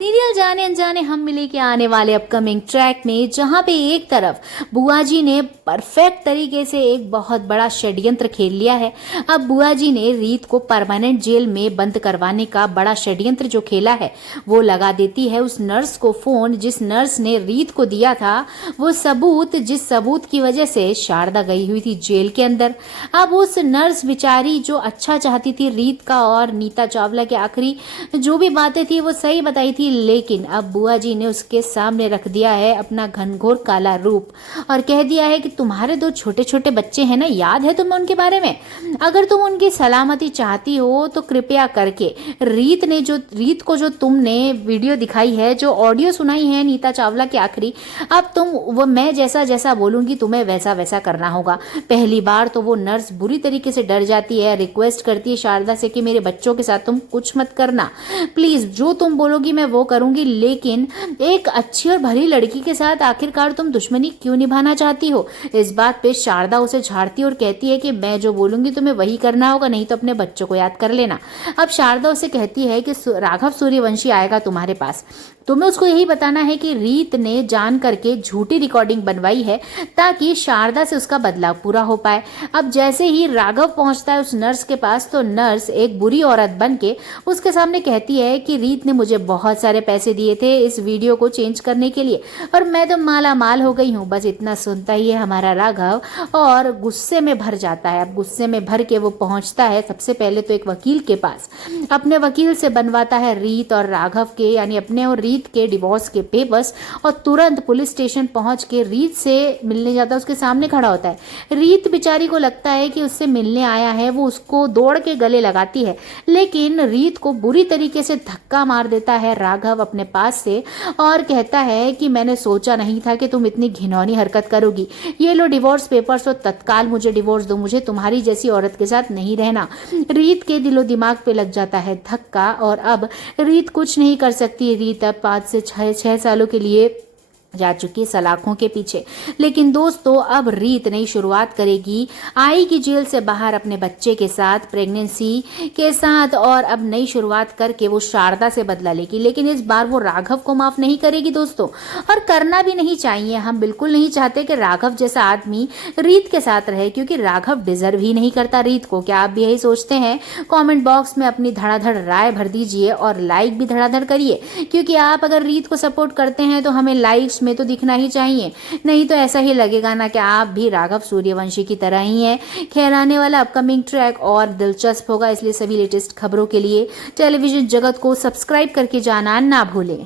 Serial जाने अनजाने हम मिले के आने वाले अपकमिंग ट्रैक में जहां पे एक तरफ बुआ जी ने परफेक्ट तरीके से एक बहुत बड़ा षड्यंत्र खेल लिया है। अब बुआ जी ने रीत को परमानेंट जेल में बंद करवाने का बड़ा षड्यंत्र जो खेला है वो लगा देती है उस नर्स को फोन जिस नर्स ने रीत को दिया था वो सबूत, जिस सबूत की वजह से शारदा गई हुई थी जेल के अंदर। अब उस नर्स बेचारी जो अच्छा चाहती थी रीत का और नीता चावला के आखिरी जो भी बातें थी वो सही बताई थी, लेकिन अब बुआ जी ने उसके सामने रख दिया है अपना घनघोर काला रूप और कह दिया है कि तुम्हारे दो छोटे छोटे बच्चे हैं ना, याद है तुम्हें उनके बारे में? अगर तुम उनकी सलामती चाहती हो तो कृपया करके रीत को जो तुमने वीडियो दिखाई है, जो ऑडियो सुनाई है नीता चावला के आखिरी, अब तुम वो मैं जैसा जैसा बोलूंगी तुम्हें वैसा वैसा करना होगा। पहली बार तो वो नर्स बुरी तरीके से डर जाती है, रिक्वेस्ट करती है शारदा से कि मेरे बच्चों के साथ तुम कुछ मत करना, प्लीज जो तुम बोलोगी मैं वो करूंगी। लेकिन एक अच्छी और भली लड़की के साथ आखिरकार तुम दुश्मनी क्यों निभाना चाहती हो? इस बात पे शारदा उसे झाड़ती और कहती है कि मैं जो बोलूंगी तुम्हें वही करना होगा, नहीं तो अपने बच्चों को याद कर लेना। अब शारदा उसे कहती है कि राघव सूर्यवंशी आएगा तुम्हारे पास, तुम्हें उसको यही बताना है कि रीत ने जान करके झूठी रिकॉर्डिंग बनवाई है ताकि शारदा से उसका बदलाव पूरा हो पाए। अब जैसे ही राघव पहुंचता है उस नर्स के पास तो नर्स एक बुरी औरत बन के उसके सामने कहती है कि रीत ने मुझे बहुत सारे पैसे दिए थे इस वीडियो को चेंज करने के लिए और मैं तो माला माल हो गई हूँ। बस इतना सुनता ही है हमारा राघव और गुस्से में भर जाता है। अब गुस्से में भर के वो पहुंचता है सबसे पहले तो एक वकील के पास, अपने वकील से बनवाता है रीत और राघव के यानी अपने और रीत के डिवोर्स के पेपर्स और तुरंत पुलिस स्टेशन पहुंच के रीत से मिलने जाता है, उसके सामने खड़ा होता है। रीत बेचारी को लगता है कि उससे मिलने आया है, वो उसको दौड़ के गले लगाती है, लेकिन रीत को बुरी तरीके से धक्का मार देता है राघव अपने पास से और कहता है कि मैंने सोचा नहीं था कि तुम इतनी घिनौनी हरकत करोगी, ये लो डिवोर्स पेपर्स और तत्काल मुझे डिवोर्स दो, मुझे तुम्हारी जैसी औरत के साथ नहीं रहना। रीत के दिलो दिमाग पे लग जाता है धक्का और अब रीत कुछ नहीं कर सकती। रीत अब 5 से 6 सालों के लिए जा चुकी सलाखों के पीछे। लेकिन दोस्तों अब रीत नई शुरुआत करेगी, आएगी जेल से बाहर अपने बच्चे के साथ, प्रेगनेंसी के साथ, और अब नई शुरुआत करके वो शारदा से बदला लेगी। लेकिन इस बार वो राघव को माफ नहीं करेगी दोस्तों, और करना भी नहीं चाहिए। हम बिल्कुल नहीं चाहते कि राघव जैसा आदमी रीत के साथ रहे, क्योंकि राघव डिजर्व ही नहीं करता रीत को। क्या आप भी यही सोचते हैं? कॉमेंट बॉक्स में अपनी धड़ाधड़ राय भर दीजिए और लाइक भी धड़ाधड़ करिए, क्योंकि आप अगर रीत को सपोर्ट करते हैं तो हमें लाइक्स में तो दिखना ही चाहिए, नहीं तो ऐसा ही लगेगा ना कि आप भी राघव सूर्यवंशी की तरह ही हैं। खैर आने वाला अपकमिंग ट्रैक और दिलचस्प होगा, इसलिए सभी लेटेस्ट खबरों के लिए टेलीविजन जगत को सब्सक्राइब करके जाना ना भूलें।